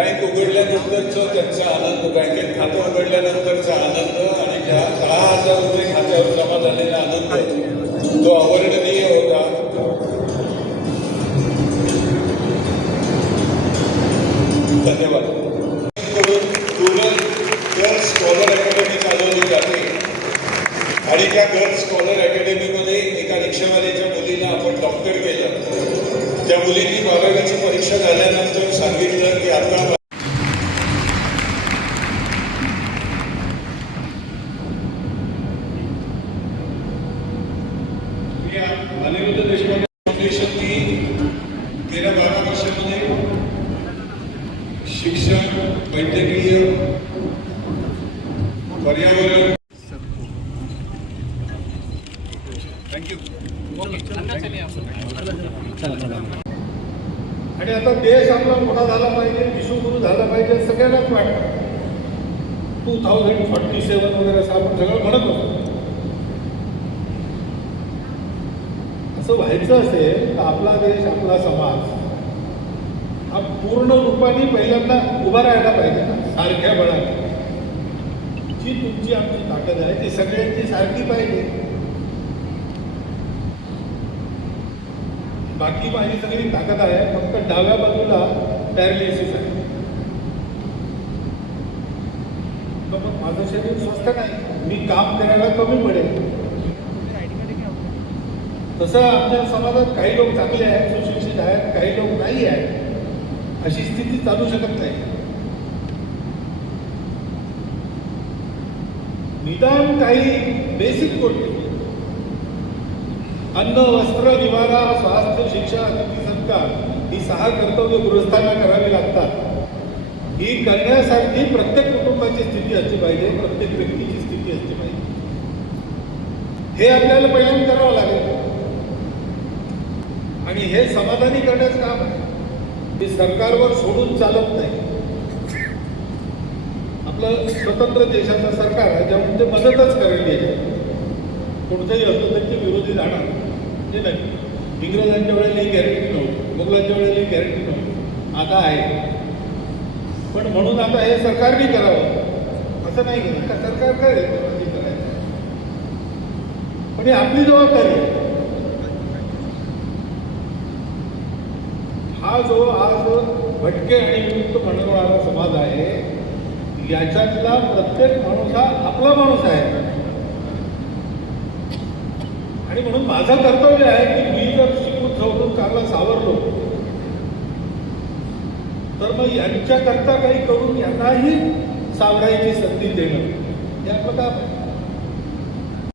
Bank उघडल्यानंतरचा त्यांचा आनंद, बँकेत खातं उघडल्यानंतरचा आनंद आणि ज्या 10,000 रुपये खात्यावर जमा झालेला आनंद तो अवर्णनीय होता. धन्यवाद. गर्ल्स स्कॉलर अकॅडमी चालवली जाते आणि त्या गर्ल्स स्कॉलर अकॅडमीमध्ये एका रिक्षावाल्याच्या मुलीला आपण डॉक्टर केलं. त्या मुलींनी 12वीची परीक्षा झाल्यानंतर सांगितलं की आता अनिरुद्ध देशपांडे फाउंडेशननी गेल्या 12 वर्षामध्ये शिक्षण, वैद्यकीय, पर्यावरण. थँक्यू. आणि आता देश आपला मोठा झाला पाहिजे, विश्वगुरु झाला पाहिजे सगळ्यांनाच वाटतं. 2047 वगैरे असं आपण सगळं म्हणत होतो. असं व्हायचं असेल तर आपला देश, आपला समाज हा पूर्ण रूपाने पहिल्यांदा उभा राहायला पाहिजे ना, सारख्या बळाने. जी तुमची आमची ताकद आहे ती सगळ्यांची सारखी पाहिजे. बाकी माझी सगळी ताकद आहे, फक्त डाव्या बाजूला पॅरालिसिस आहे. मग माझं शरीर स्वस्थ नाही, मी काम करायला कमी पडेल. तसं आमच्या समाजात काही लोक चांगले आहेत, सुशिक्षित आहेत, काही लोक नाही आहेत. अशी स्थिती चालू शकत नाही. निदान काही बेसिक गोष्टी, अन्न, वस्त्र, निवारा, स्वास्थ्य, शिक्षा, अतिथी सत्कार, ही 6 कर्तव्य गृहस्थांना करावी लागतात. ही करण्यासाठी प्रत्येक कुटुंबाची स्थिती असली पाहिजे, प्रत्येक व्यक्तीची स्थिती असली पाहिजे. हे आपल्याला पहिल्यांदा करावं लागेल आणि हे समाधानी करण्याचं काम आहे. हे सरकारवर सोडून चालत नाही. आपलं स्वतंत्र देशाचं सरकार आहे, त्यामुळे ते मदतच करायला आहे. कोणतंही असलं तरी ते विरोधी राहणार हे नाही. इंग्रजांच्या वेळेला ही गॅरंटी नव्हती, मुघलांच्या वेळेला ही गॅरंटी नव्हती, आता आहे. पण म्हणून आता हे सरकारने करावं असं नाही केलं का सरकार करेल, करायचं. पण ही आपली जबाबदारी आहे. हा जो आज भटके आणि विमुक्त मनोवळणारा समाज आहे, याच्यातला प्रत्येक माणूस हा आपला माणूस आहे. आणि म्हणून माझं कर्तव्य आहे की मी जर शिकून सवरून चांगला सावरलो तर मग यांच्याकरता काही करून यांनाही सावरायची संधी देणं हे आपलं काम आहे.